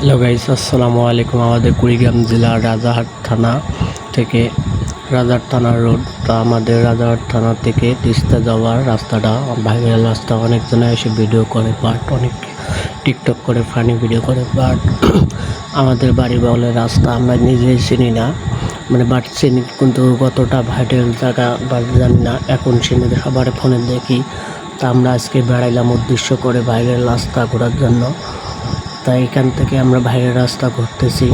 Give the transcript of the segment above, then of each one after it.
Hello guys, আসসালামু আলাইকুম। আমাদের কুড়িগ্রাম জেলার রাজারহাট থানা থেকে রাজারহাট থানা রোড, তো আমাদের রাজারহাট থানা থেকে তিস্তা যাওয়ার রাস্তাটা ভাইরাল রাস্তা। অনেকজনে এসে ভিডিও করে, বাট অনেক টিকটক করে ফানি ভিডিও করে, বাট আমাদের বাড়ি বলে রাস্তা আমরা নিজেই চিনি না, বাট চিনি কিন্তু কতটা ভাইরাল জায়গা বা জানি না। এখন চিনি সবার ফোনে দেখি, তা আমরা আজকে বেড়াইলাম উদ্দেশ্য করে ভাইরাল রাস্তা ঘোরার জন্য। তাই এখান থেকে আমরা বাইরের রাস্তা ঘুরতেছি।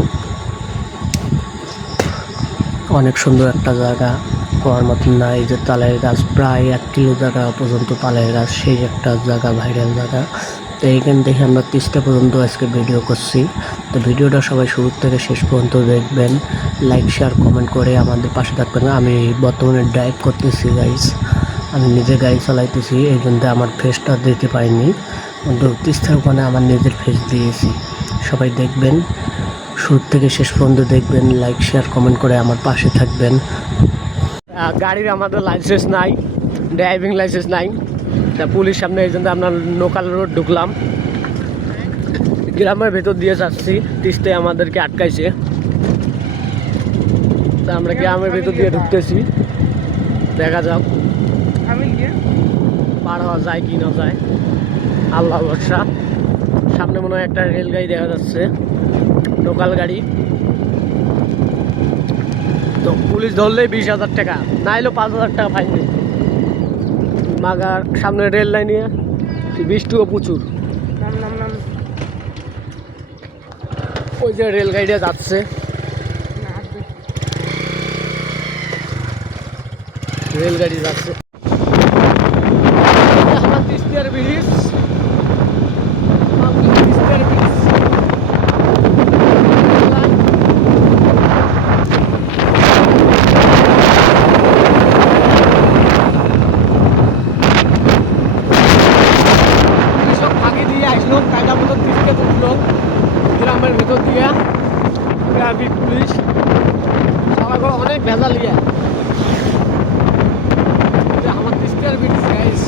অনেক সুন্দর একটা জায়গা, কোয়ার মতন না। এই যে তালের গাছ, প্রায় 1 কিলো জায়গা পর্যন্ত তালের গাছ, সেই একটা জায়গা, ভাইরাল জায়গা। তো এইখান থেকে আমরা তিস্তা পর্যন্ত আজকে ভিডিও করছি। তো ভিডিওটা সবাই শুরু থেকে শেষ পর্যন্ত দেখবেন, লাইক শেয়ার কমেন্ট করে আমাদের পাশে থাকবেন। আমি বর্তমানে ড্রাইভ করতেছি গাইস, আমি নিজে গাড়ি চালাইতেছি, এই জন্য আমার ফেসটা দিতে পারিনি, কিন্তু তিস্তার ওখানে আমার নিজের ফেস দিয়েছি। সবাই দেখবেন, শুরু থেকে শেষ পর্যন্ত দেখবেন, লাইক শেয়ার কমেন্ট করে আমার পাশে থাকবেন। গাড়ির আমাদের লাইসেন্স নাই, ড্রাইভিং লাইসেন্স নাই, তা পুলিশ সামনে, এই জন্য আমরা লোকাল রোড ঢুকলাম, গ্রামের ভেতর দিয়ে যাচ্ছি। তিস্তায় আমাদেরকে আটকাইছে, তা আমরা গ্রামের ভেতর দিয়ে ঢুকতেছি। দেখা যাক পার হওয়া যায় কি না যায়, আল্লাহ ভরসা। সামনে মনে হয় একটা রেলগাড়ি দেখা যাচ্ছে, লোকাল গাড়ি। তো পুলিশ ধরলেই 20,000 টাকা, না এলেও 5,000 টাকা ফাইন নেই। মাগার সামনে রেল লাইনে বৃষ্টিও প্রচুর। ওই যে রেলগাড়িটা যাচ্ছে, রেলগাড়ি যাচ্ছে। তিস্তার ব্রিজ, তিস্তার ব্রিজ। কায়দা মতো তিস্তা তুললো গ্রামের ভেতর দিয়া, ট্রাফিক পুলিশ সবাই করে অনেক ভেজাল ইয়ে। আমার তিস্তার ব্রিজ গাইস।